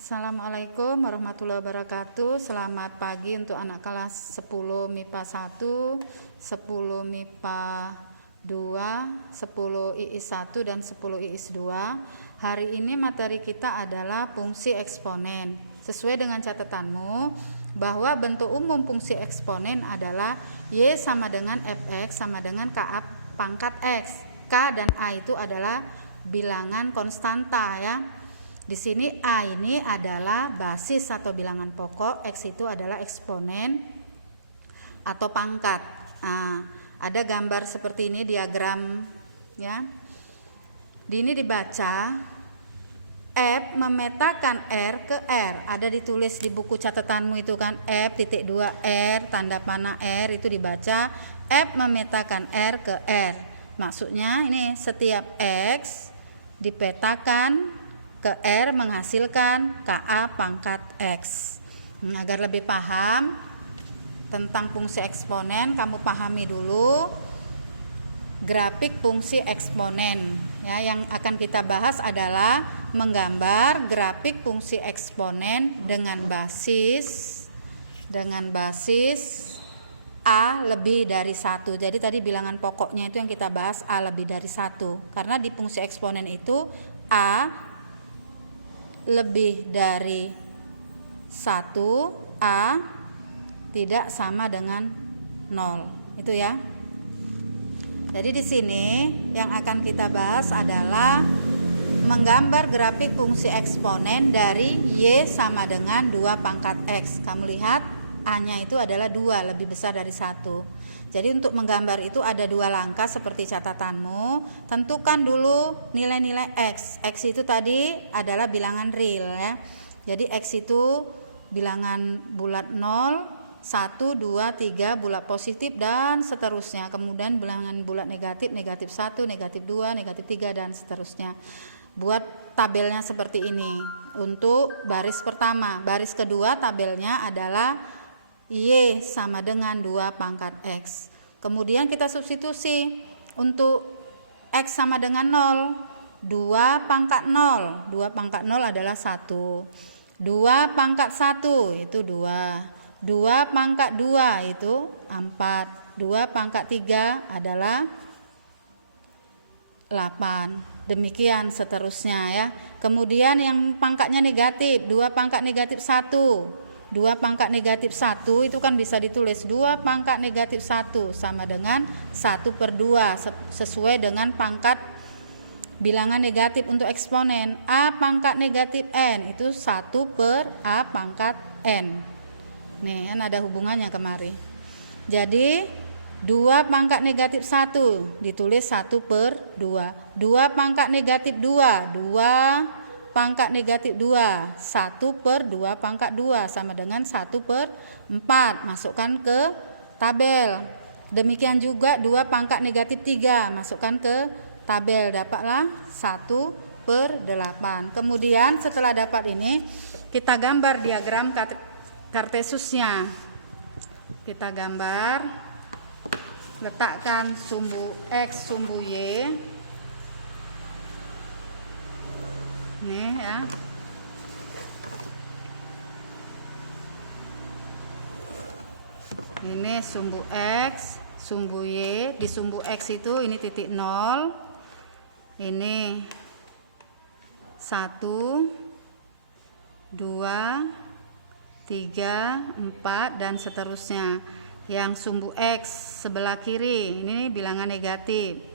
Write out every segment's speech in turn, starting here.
Assalamualaikum warahmatullahi wabarakatuh. Selamat pagi untuk anak kelas 10 MIPA 1, 10 MIPA 2, 10 IIS 1 dan 10 IIS 2. Hari ini materi kita adalah fungsi eksponen. Sesuai dengan catatanmu bahwa bentuk umum fungsi eksponen adalah Y sama dengan Fx sama dengan KA pangkat X. K dan A itu adalah bilangan konstanta ya. Di sini A ini adalah basis atau bilangan pokok, X itu adalah eksponen atau pangkat. Nah, ada gambar seperti ini diagram ya. Di ini dibaca F memetakan R ke R. Ada ditulis di buku catatanmu itu kan F.2R tanda panah R itu dibaca F memetakan R ke R. Maksudnya ini setiap X dipetakan ke R menghasilkan KA pangkat X. Agar lebih paham tentang fungsi eksponen, kamu pahami dulu grafik fungsi eksponen. Ya, yang akan kita bahas adalah menggambar grafik fungsi eksponen dengan basis A lebih dari 1. Jadi tadi bilangan pokoknya itu yang kita bahas A lebih dari 1. Karena di fungsi eksponen itu A lebih dari 1, A tidak sama dengan 0. Itu ya. Jadi di sini yang akan kita bahas adalah menggambar grafik fungsi eksponen dari Y sama dengan 2 pangkat X. Kamu lihat A-nya itu adalah 2, lebih besar dari 1. Jadi untuk menggambar itu ada 2 langkah seperti catatanmu. Tentukan dulu nilai-nilai X. X itu tadi adalah bilangan real ya. Jadi X itu bilangan bulat 0, 1, 2, 3 bulat positif dan seterusnya. Kemudian bilangan bulat negatif, negatif 1, negatif 2, negatif 3 dan seterusnya. Buat tabelnya seperti ini. Untuk baris pertama, baris kedua tabelnya adalah Y sama dengan 2 pangkat X. Kemudian kita substitusi untuk X sama dengan 0. 2 pangkat 0. 2 pangkat 0 adalah 1. 2 pangkat 1 itu 2. 2 pangkat 2 itu 4. 2 pangkat 3 adalah 8. Demikian seterusnya ya. Kemudian yang pangkatnya negatif, 2 pangkat negatif 1. 2 pangkat negatif 1 itu kan bisa ditulis 2 pangkat negatif 1 sama dengan 1/2 sesuai dengan pangkat bilangan negatif untuk eksponen. A pangkat negatif N itu 1/A pangkat N. Nih kan ada hubungannya kemari. Jadi 2 pangkat negatif 1 ditulis 1/2. 2 pangkat negatif 2, 2 pangkat negatif 2, 1/2 pangkat 2 sama dengan 1/4. Masukkan ke tabel. Demikian juga 2 pangkat negatif 3, masukkan ke tabel. Dapatlah 1/8. Kemudian setelah dapat ini, kita gambar diagram kartesusnya. Kita gambar, letakkan sumbu X, sumbu Y. Nih ya. Ini sumbu X, sumbu Y. Di sumbu X itu ini titik 0. Ini 1, 2, 3, 4 dan seterusnya. Yang sumbu X sebelah kiri ini bilangan negatif.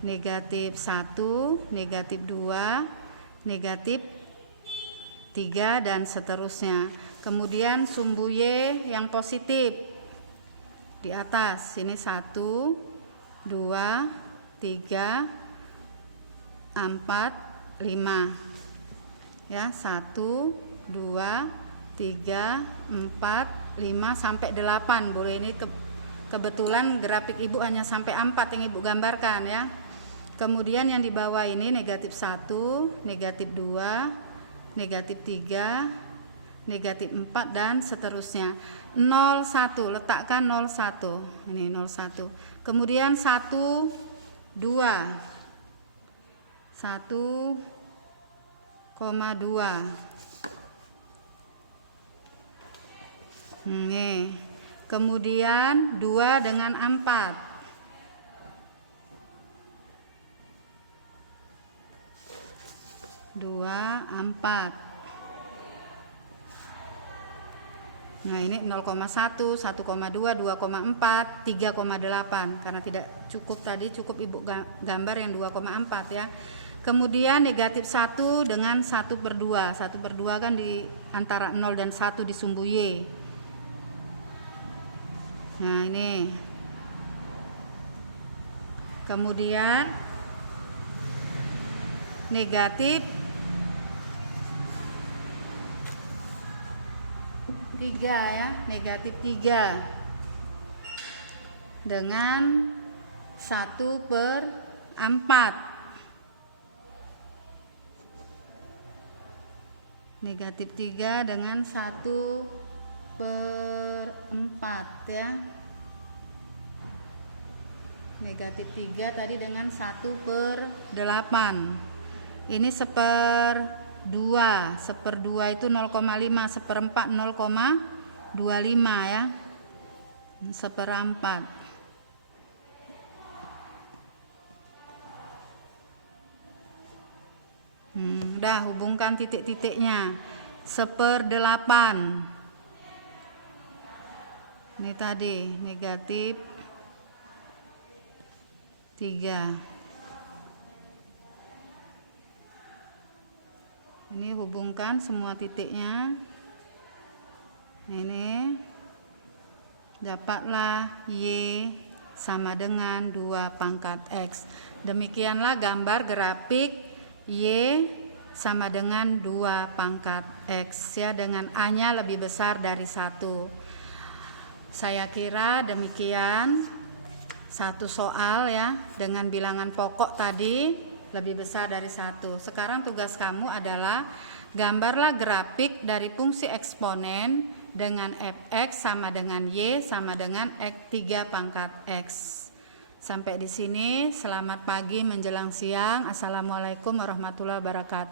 Negatif 1, negatif 2, negatif 3 dan seterusnya. Kemudian sumbu Y yang positif di atas ini 1, 2, 3, 4, 5 ya, 1, 2, 3, 4, 5 sampai 8 boleh. Ini kebetulan grafik ibu hanya sampai 4 yang ibu gambarkan ya. Kemudian yang di bawah ini negatif 1, negatif 2, negatif 3, negatif 4 dan seterusnya. 0,1, letakkan 0,1. Ini 0,1. Kemudian 1, 2. 1, Nih. Kemudian 2 dengan 4. 2, 4. Nah ini 0,1, 1,2, 2,4, 3,8. Karena tidak cukup tadi, cukup ibu gambar yang 2,4 ya. Kemudian negatif 1 dengan 1/2. 1/2 kan di antara 0 dan 1 disumbu Y. Nah ini. Kemudian negatif 3 ya, negatif 3 dengan 1/4. Negatif 3 dengan 1/4 ya. Negatif 3 tadi dengan 1/8. Ini 1/2. 1/2 itu 0,5. 1/4 0,25 ya. 1/4. Udah hubungkan titik-titiknya. 1/8. Ini tadi negatif 3. Ini hubungkan semua titiknya. Ini dapatlah Y sama dengan 2 pangkat X. Demikianlah gambar grafik Y sama dengan 2 pangkat X ya, dengan A-nya lebih besar dari 1. Saya kira demikian satu soal ya, dengan bilangan pokok tadi lebih besar dari 1. Sekarang tugas kamu adalah gambarlah grafik dari fungsi eksponen dengan fx sama dengan y sama dengan x 3 pangkat x. Sampai di sini, selamat pagi menjelang siang. Assalamualaikum warahmatullahi wabarakatuh.